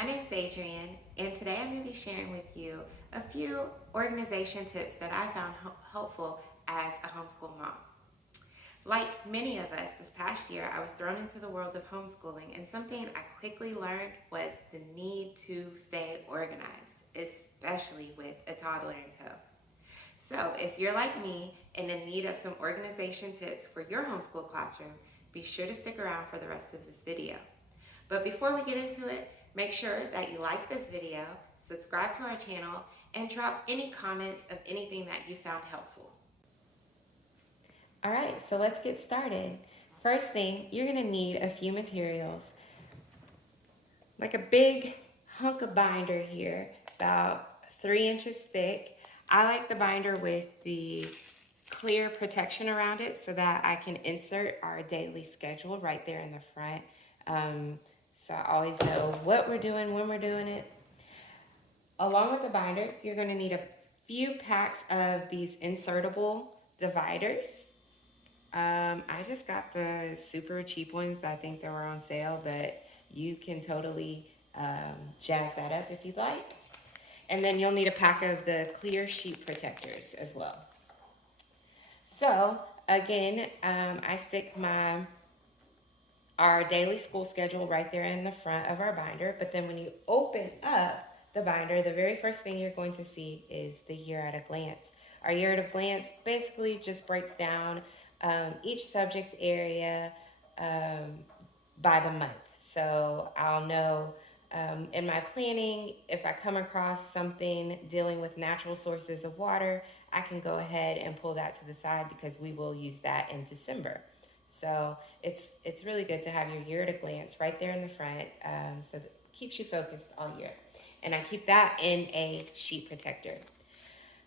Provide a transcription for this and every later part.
My name is Adrienne, and today I'm going to be sharing with you a few organization tips that I found helpful as a homeschool mom. Like many of us, this past year I was thrown into the world of homeschooling, and something I quickly learned was the need to stay organized, especially with a toddler in tow. So, if you're like me and in need of some organization tips for your homeschool classroom, be sure to stick around for the rest of this video. But before we get into it, make sure that you like this video, subscribe to our channel, and drop any comments of anything that you found helpful. All right, so let's get started. First thing, you're gonna need a few materials, like a big hunk of binder here, about 3 inches thick. I like the binder with the clear protection around it so that I can insert our daily schedule right there in the front. So I always know what we're doing, when we're doing it. Along with the binder, you're going to need a few packs of these insertable dividers. I just got the super cheap ones that I think they were on sale, but you can totally jazz that up if you'd like. And then you'll need a pack of the clear sheet protectors as well. So again, I stick our daily school schedule right there in the front of our binder. But then when you open up the binder, the very first thing you're going to see is the year at a glance. Our year at a glance basically just breaks down each subject area by the month. So I'll know in my planning, if I come across something dealing with natural sources of water, I can go ahead and pull that to the side because we will use that in December. So it's really good to have your year at a glance right there in the front, so that keeps you focused all year. And I keep that in a sheet protector.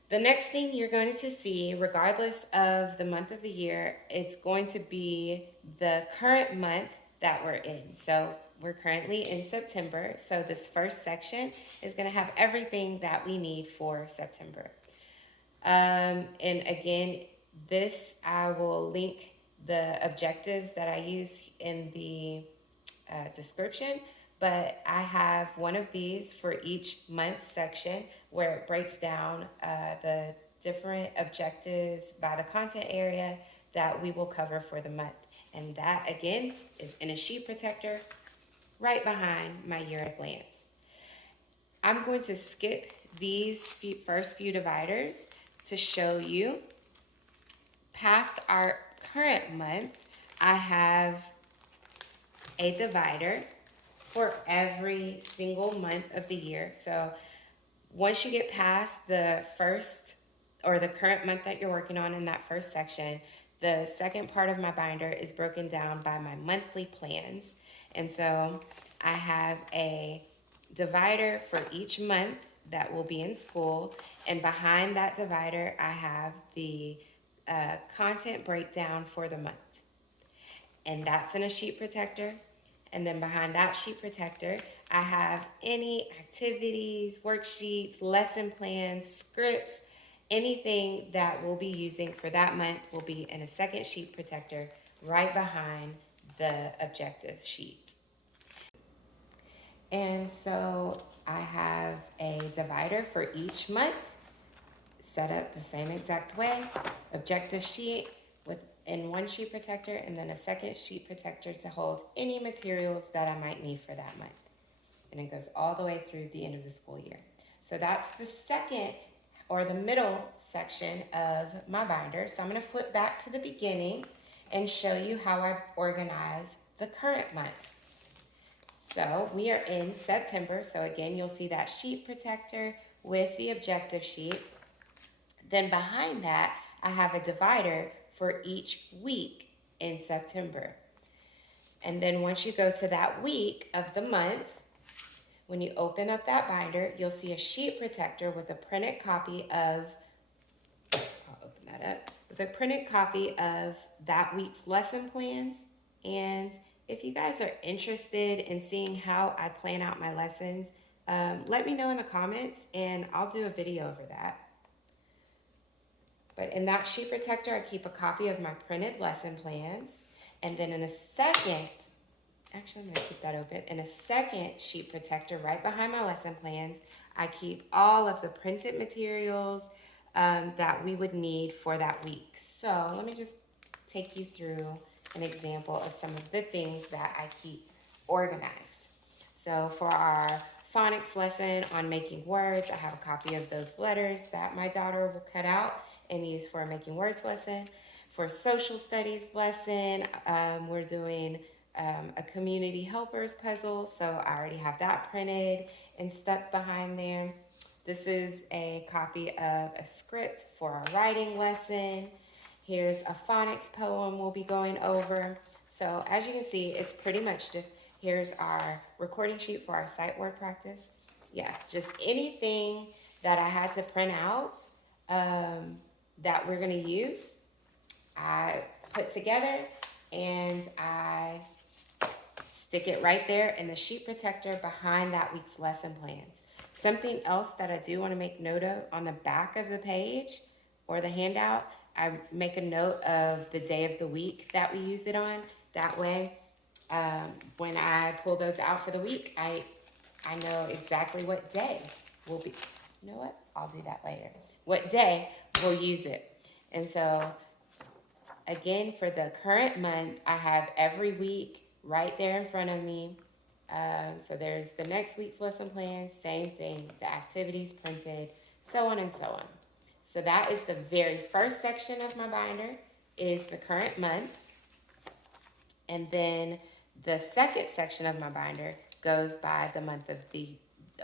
The next thing you're going to see, regardless of the month of the year, it's going to be the current month that we're in. So we're currently in September, so this first section is going to have everything that we need for September. And again, this I will link the objectives that I use in the description, but I have one of these for each month section where it breaks down the different objectives by the content area that we will cover for the month. And that again is in a sheet protector right behind my year at a glance. I'm going to skip these first few dividers to show you past our current month. I have a divider for every single month of the year. So once you get past the first or the current month that you're working on in that first section, the second part of my binder is broken down by my monthly plans. And so I have a divider for each month that will be in school. And behind that divider, I have the content breakdown for the month. And that's in a sheet protector. And then behind that sheet protector, I have any activities, worksheets, lesson plans, scripts, anything that we'll be using for that month will be in a second sheet protector right behind the objectives sheet. And so I have a divider for each month set up the same exact way, objective sheet in one sheet protector, and then a second sheet protector to hold any materials that I might need for that month. And it goes all the way through the end of the school year. So that's the second or the middle section of my binder. So I'm going to flip back to the beginning and show you how I organize the current month. So we are in September. So again, you'll see that sheet protector with the objective sheet. Then behind that, I have a divider for each week in September. And then once you go to that week of the month, when you open up that binder, you'll see a sheet protector with a printed copy of, I'll open that up, with a printed copy of that week's lesson plans. And if you guys are interested in seeing how I plan out my lessons, let me know in the comments and I'll do a video over that. But in that sheet protector, I keep a copy of my printed lesson plans. And then in the second Actually, I'm gonna keep that open. In a second sheet protector right behind my lesson plans, I keep all of the printed materials that we would need for that week. So let me just take you through an example of some of the things that I keep organized. So for our phonics lesson on making words, I have a copy of those letters that my daughter will cut out and use for a making words lesson. For social studies lesson, we're doing a community helpers puzzle, so I already have that printed and stuck behind there. This is a copy of a script for our writing lesson. Here's a phonics poem we'll be going over. So as you can see, it's pretty much just, here's our recording sheet for our sight word practice. Yeah, just anything that I had to print out that we're gonna use, I put together and I stick it right there in the sheet protector behind that week's lesson plans. Something else that I do want to make note of, on the back of the page or the handout, I make a note of the day of the week that we use it on. That way, when I pull those out for the week, I know exactly what day will be. You know what? I'll do that later. What day we'll use it. And so again, for the current month, I have every week right there in front of me. So there's the next week's lesson plan, same thing, the activities printed, so on and so on. So that is the very first section of my binder, is the current month. And then the second section of my binder goes by the month of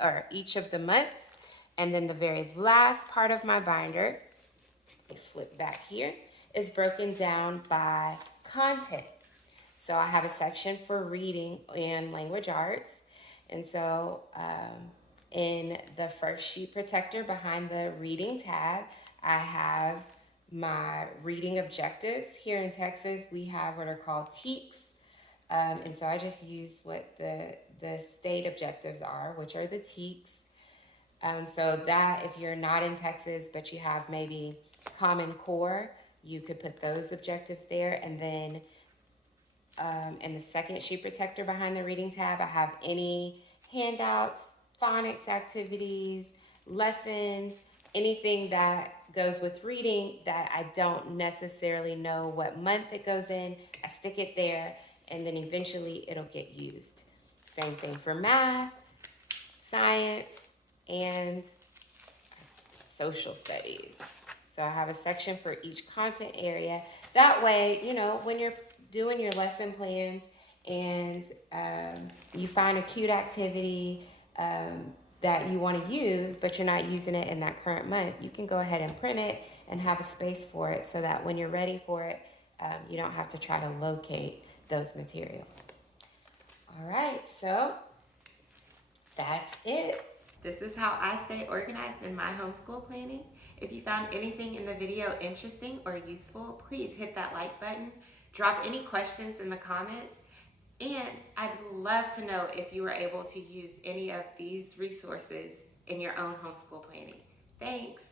or each of the months. And then the very last part of my binder, let me flip back here, is broken down by content. So I have a section for reading and language arts. And so in the first sheet protector behind the reading tab, I have my reading objectives. Here in Texas, we have what are called TEKS. And so I just use what the state objectives are, which are the TEKS. So that if you're not in Texas, but you have maybe Common Core, you could put those objectives there. And then in the second sheet protector behind the reading tab, I have any handouts, phonics activities, lessons, anything that goes with reading that I don't necessarily know what month it goes in. I stick it there, and then eventually it'll get used. Same thing for math, science, and social studies. So I have a section for each content area. That way, you know, when you're doing your lesson plans and you find a cute activity that you want to use, but you're not using it in that current month, you can go ahead and print it and have a space for it so that when you're ready for it, you don't have to try to locate those materials. All right, so that's it. This is how I stay organized in my homeschool planning. If you found anything in the video interesting or useful, please hit that like button. Drop any questions in the comments. And I'd love to know if you were able to use any of these resources in your own homeschool planning. Thanks.